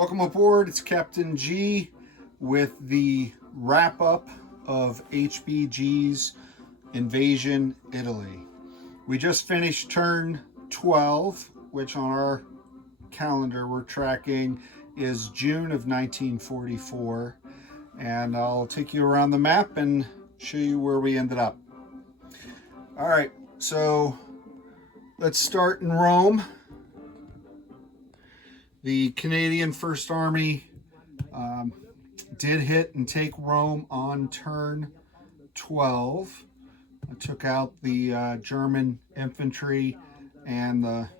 Welcome aboard. It's Captain G with the wrap up of HBG's Invasion Italy. We just finished turn 12, which on our calendar we're tracking is June of 1944. And I'll take you around the map and show you where we ended up. All right, so let's start in Rome. The Canadian First Army did hit and take Rome on turn 12. I took out the German infantry and the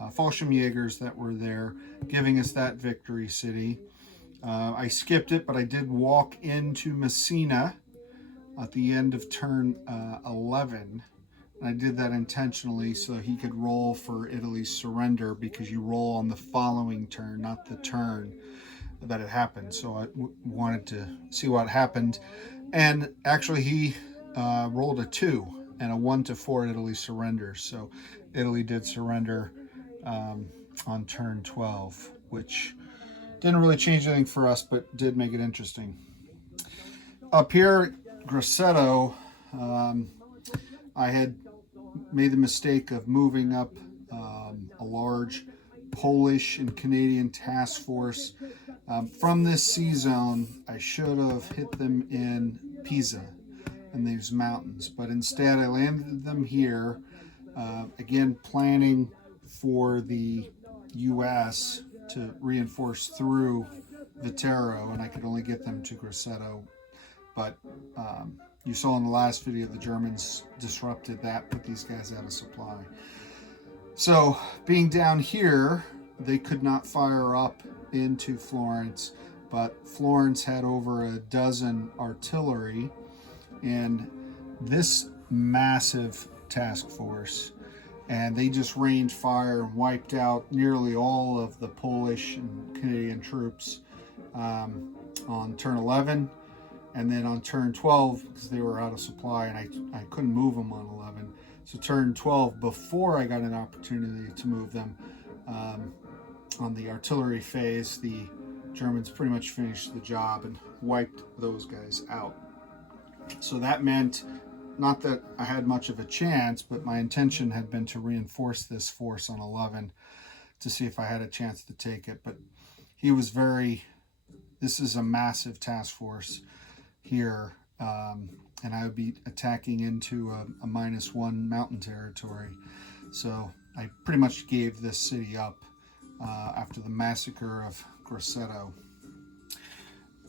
Fallschirmjägers that were there, giving us that victory city. I skipped it, but I did walk into Messina at the end of turn 11. And I did that intentionally so he could roll for Italy's surrender, because you roll on the following turn, not the turn that it happened. So I wanted to see what happened. And actually he rolled a 2 and a 1 to 4 Italy surrenders. So Italy did surrender on turn 12, which didn't really change anything for us, but did make it interesting. Up here, Grosseto, I had made the mistake of moving up a large Polish and Canadian task force from this sea zone. I should have hit them in Pisa in these mountains, but instead I landed them here, again planning for the US to reinforce through Viterbo, and I could only get them to Grosseto. But you saw in the last video the Germans disrupted that, put these guys out of supply. So being down here, they could not fire up into Florence, but Florence had over a dozen artillery, and this massive task force, and they just rained fire and wiped out nearly all of the Polish and Canadian troops on turn 11. And then on turn 12, because they were out of supply and I couldn't move them on 11. So turn 12, before I got an opportunity to move them, on the artillery phase, the Germans pretty much finished the job and wiped those guys out. So that meant, not that I had much of a chance, but my intention had been to reinforce this force on 11 to see if I had a chance to take it. But he was this is a massive task force here, and I would be attacking into a -1 mountain territory. So I pretty much gave this city up after the massacre of Grosseto.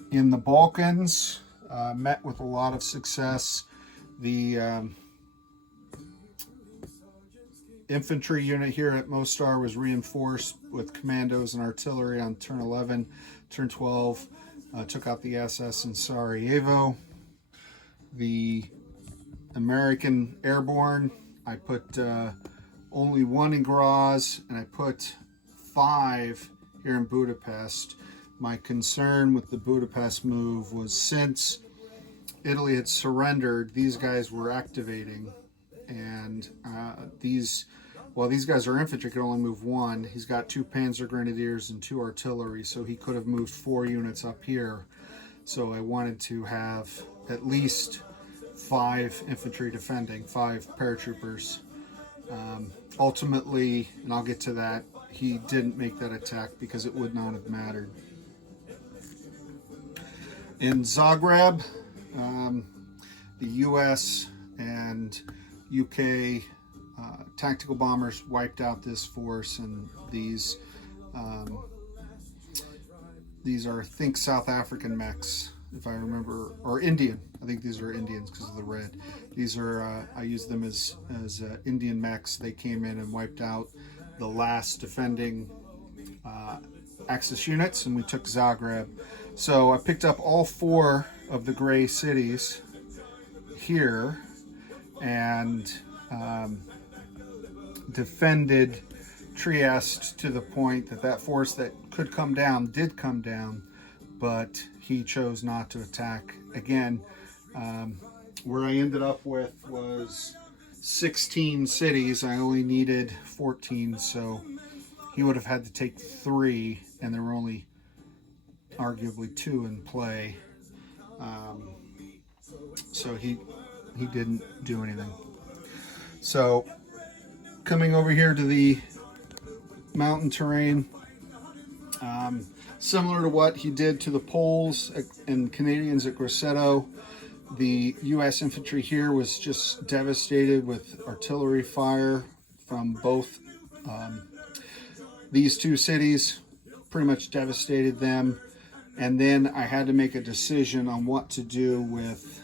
In the Balkans, met with a lot of success. The infantry unit here at Mostar was reinforced with commandos and artillery on turn 11. Turn 12, took out the SS in Sarajevo. The American Airborne, I put only 1 in Graz, and I put 5 here in Budapest. My concern with the Budapest move was, since Italy had surrendered, these guys were activating, and these guys are infantry, could only move 1. He's got 2 Panzer Grenadiers and 2 artillery, so he could have moved 4 units up here. So I wanted to have at least 5 infantry defending, 5 paratroopers. Ultimately, and I'll get to that, he didn't make that attack because it would not have mattered. In Zagreb, the US and UK tactical bombers wiped out this force, and these are, I think, South African mechs, if I remember, or Indian. I think these are Indians because of the red. These are, I use them as Indian mechs. They came in and wiped out the last defending Axis units, and we took Zagreb. So I picked up all 4 of the gray cities here, and defended Trieste to the point that that force that could come down did come down, but he chose not to attack again. Where I ended up with was 16 cities. I only needed 14, so he would have had to take 3, and there were only arguably 2 in play. So he didn't do anything. So coming over here to the mountain terrain, similar to what he did to the Poles and Canadians at Grosseto, the U.S. infantry here was just devastated with artillery fire from both these 2 cities, pretty much devastated them. And then I had to make a decision on what to do with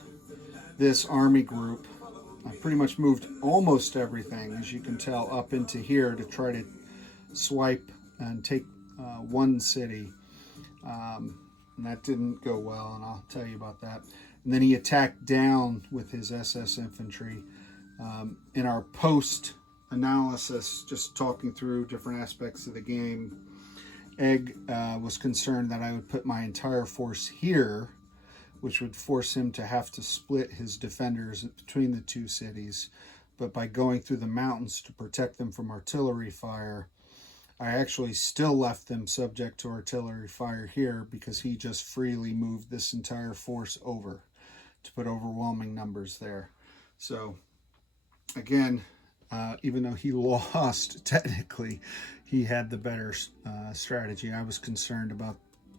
this army group. I pretty much moved almost everything, as you can tell, up into here to try to swipe and take one city. And that didn't go well, and I'll tell you about that. And then he attacked down with his SS infantry. In our post-analysis, just talking through different aspects of the game, Egg was concerned that I would put my entire force here, which would force him to have to split his defenders between the 2 cities. But by going through the mountains to protect them from artillery fire, I actually still left them subject to artillery fire here, because he just freely moved this entire force over to put overwhelming numbers there. So again, even though he lost, technically, he had the better strategy. I was concerned about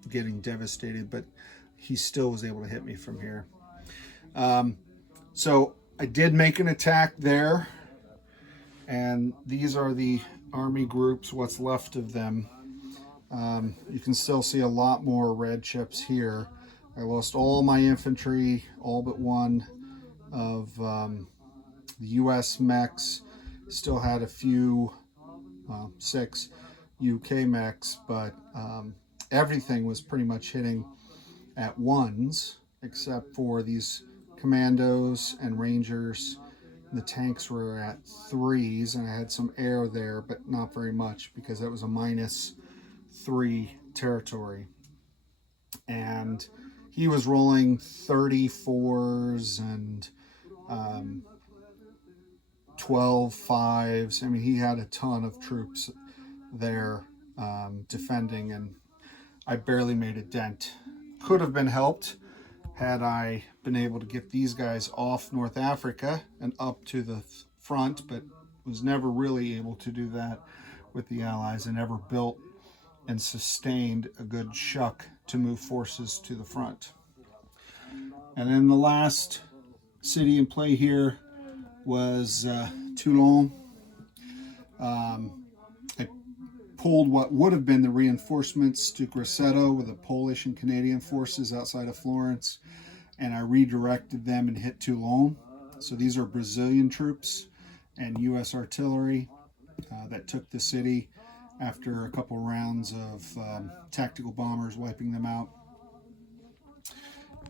getting devastated, but he still was able to hit me from here. So I did make an attack there, and these are the army groups, what's left of them. You can still see a lot more red chips here. I lost all my infantry, all but 1 of the US mechs. Still had a few, 6 UK mechs, but everything was pretty much hitting at 1s, except for these commandos and rangers. The tanks were at 3s, and I had some air there, but not very much, because that was a -3 territory. And he was rolling 34s and 12 5s. I mean, he had a ton of troops there defending, and I barely made a dent. Could have been helped had I been able to get these guys off North Africa and up to the front, but was never really able to do that with the Allies, and never built and sustained a good shuck to move forces to the front. And then the last city in play here was Toulon. I pulled what would have been the reinforcements to Grosseto with the Polish and Canadian forces outside of Florence, and I redirected them and hit Toulon. So these are Brazilian troops and U.S. artillery that took the city after a couple rounds of tactical bombers wiping them out.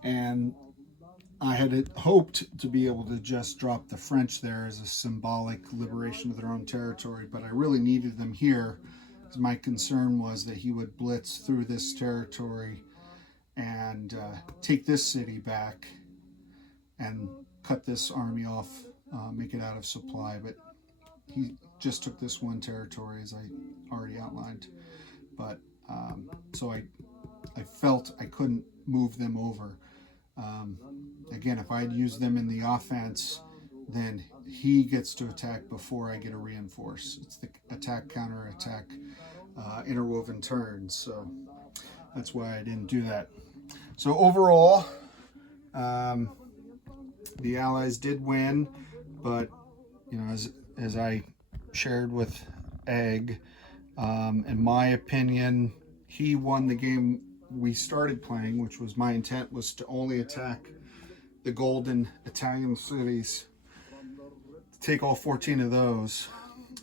And I had hoped to be able to just drop the French there as a symbolic liberation of their own territory, but I really needed them here, because my concern was that he would blitz through this territory and take this city back and cut this army off, make it out of supply. But he just took this one territory, as I already outlined. But so I felt I couldn't move them over. Again, if I had used them in the offense, then he gets to attack before I get a reinforce. It's the attack, counter attack, interwoven turns. So that's why I didn't do that. So overall, the Allies did win, but you know, as I shared with Egg, in my opinion, he won the game we started playing, which was my intent was to only attack the golden Italian cities, take all 14 of those,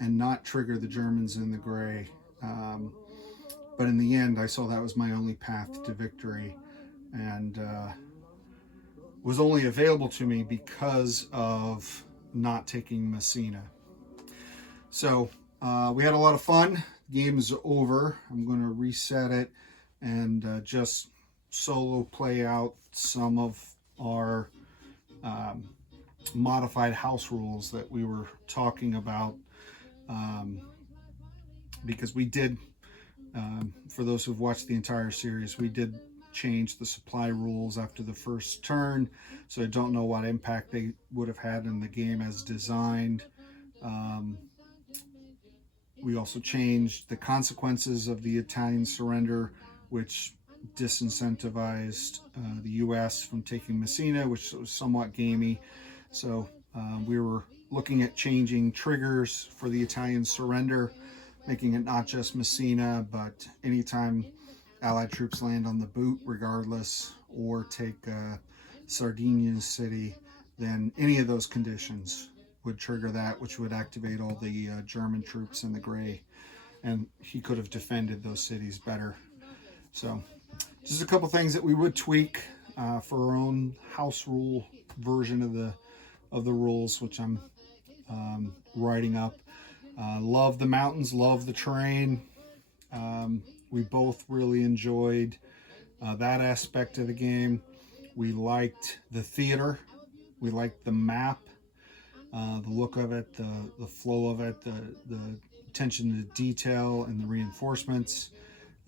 and not trigger the Germans in the gray. But in the end, I saw that was my only path to victory, and was only available to me because of not taking Messina. So we had a lot of fun. The game is over. I'm going to reset it and just solo play out some of our modified house rules that we were talking about because we did, for those who've watched the entire series, we did change the supply rules after the first turn, so I don't know what impact they would have had in the game as designed. We also changed the consequences of the Italian surrender, which disincentivized the U.S. from taking Messina, which was somewhat gamey. So we were looking at changing triggers for the Italian surrender, making it not just Messina, but anytime Allied troops land on the boot, regardless, or take Sardinia City, then any of those conditions would trigger that, which would activate all the German troops in the gray, and he could have defended those cities better. So just a couple things that we would tweak for our own house rule version of the rules, which I'm writing up. Love the mountains, love the terrain. We both really enjoyed that aspect of the game. We liked the theater. We liked the map, the look of it, the flow of it, the attention to detail and the reinforcements,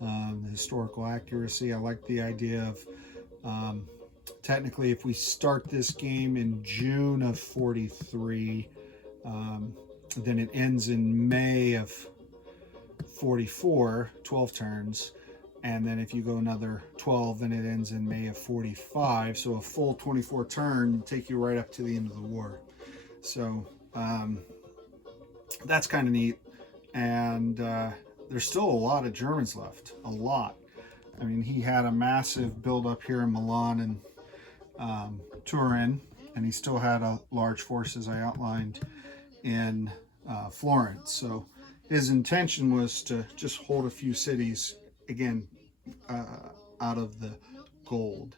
the historical accuracy. I like the idea of technically, if we start this game in June of 43, then it ends in May of 44, 12 turns, and then if you go another 12, then it ends in May of 45. So a full 24 turn take you right up to the end of the war. So that's kind of neat. And there's still a lot of Germans left, a lot. I mean, he had a massive buildup here in Milan and Turin, and he still had a large force, as I outlined, in Florence. So his intention was to just hold a few cities, again, out of the gold.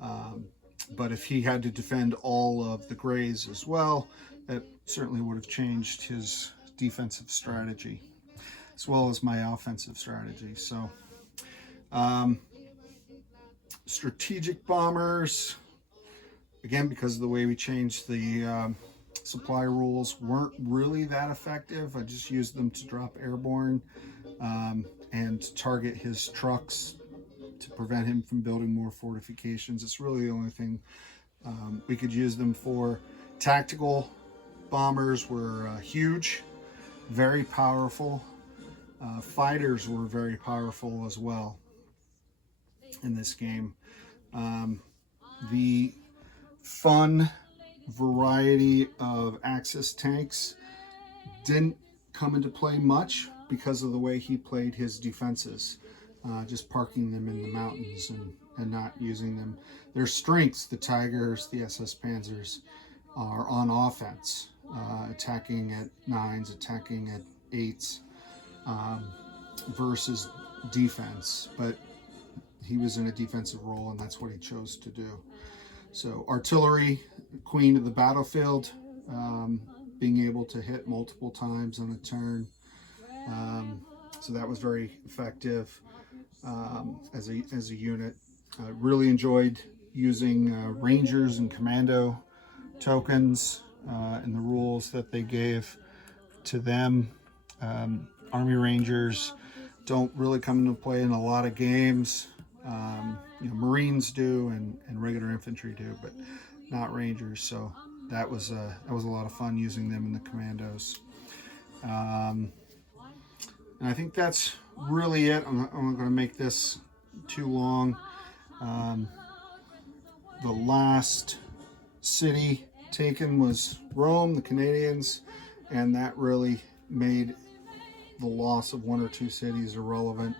But if he had to defend all of the grays as well, that certainly would have changed his defensive strategy, as well as my offensive strategy. So strategic bombers, again, because of the way we changed the supply rules, weren't really that effective. I just used them to drop airborne and target his trucks to prevent him from building more fortifications. It's really the only thing we could use them for. Tactical bombers were huge, very powerful. Fighters were very powerful as well in this game. The fun variety of Axis tanks didn't come into play much because of the way he played his defenses, just parking them in the mountains and not using them. Their strengths, the Tigers, the SS Panzers, are on offense, attacking at 9s, attacking at 8s, versus defense. But he was in a defensive role, and that's what he chose to do. So artillery, queen of the battlefield, being able to hit multiple times on a turn. So that was very effective as a unit. Really enjoyed using Rangers and Commando tokens and the rules that they gave to them. Army Rangers don't really come into play in a lot of games. Marines do and regular infantry do, but not Rangers. So that was a lot of fun using them in the commandos. And I think that's really it. I'm not going to make this too long. The last city taken was Rome, the Canadians, and that really made the loss of 1 or 2 cities irrelevant.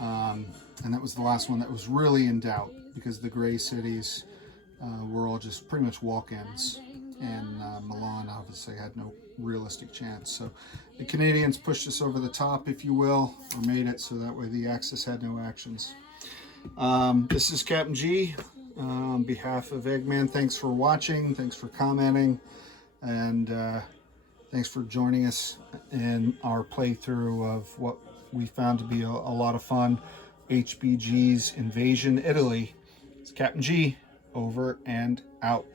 And that was the last one that was really in doubt, because the gray cities were all just pretty much walk-ins, and Milan obviously had no realistic chance. So the Canadians pushed us over the top, if you will, or made it so that way the Axis had no actions. This is Captain G. On behalf of Eggman, thanks for watching, thanks for commenting, and thanks for joining us in our playthrough of what we found to be a lot of fun, HBG's Invasion Italy. It's Captain G, over and out.